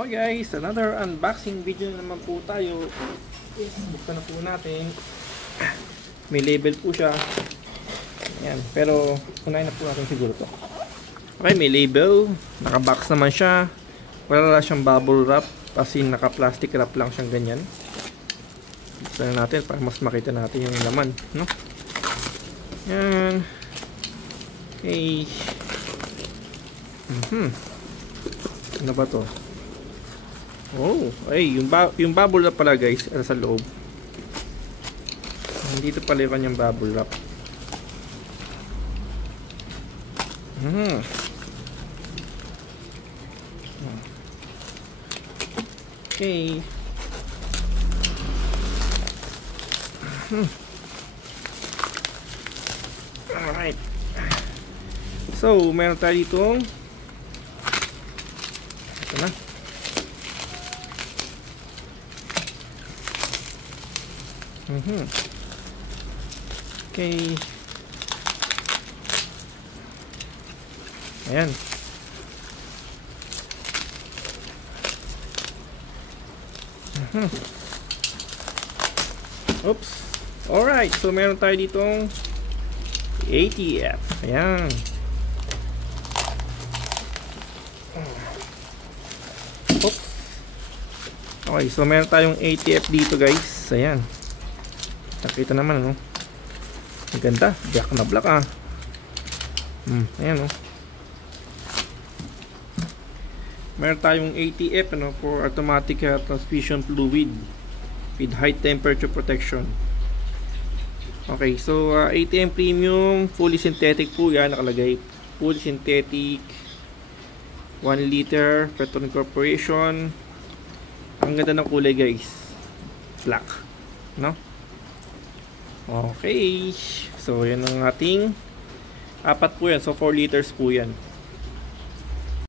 Okay guys, another unboxing video na naman po tayo. Buksan na po natin. May label po siya. Ayan, pero unahin na po natin siguro to. Okay, may label. Naka-box naman siya. Wala siyang bubble wrap. Kasi naka-plastic wrap lang siyang ganyan. Buksan na natin para mas makita natin yung laman, no? Ayan. Okay. Ano ba to? Oh, ay, yung bubble wrap pala guys, sa loob. Dito pala yung kanyang bubble wrap. Okay. Alright. So, meron tayo ditong ito na. Okay. Ayan. Oops. Alright. So, meron tayo ditong ATF. Ayan. Oops. Okay. So, meron tayong ATF dito guys. Ayan. Nakita naman, no? Ang ganda. Black na black, ah. Ayan, no? Meron tayong ATF, ano, for automatic transmission fluid with high temperature protection. Okay, so ATM Premium, fully synthetic po yan, nakalagay. Fully synthetic, 1 liter, Petron Corporation. Ang ganda ng kulay, guys. Black, no? Okay, so yan ang ating apat po yan, so 4 liters po yan.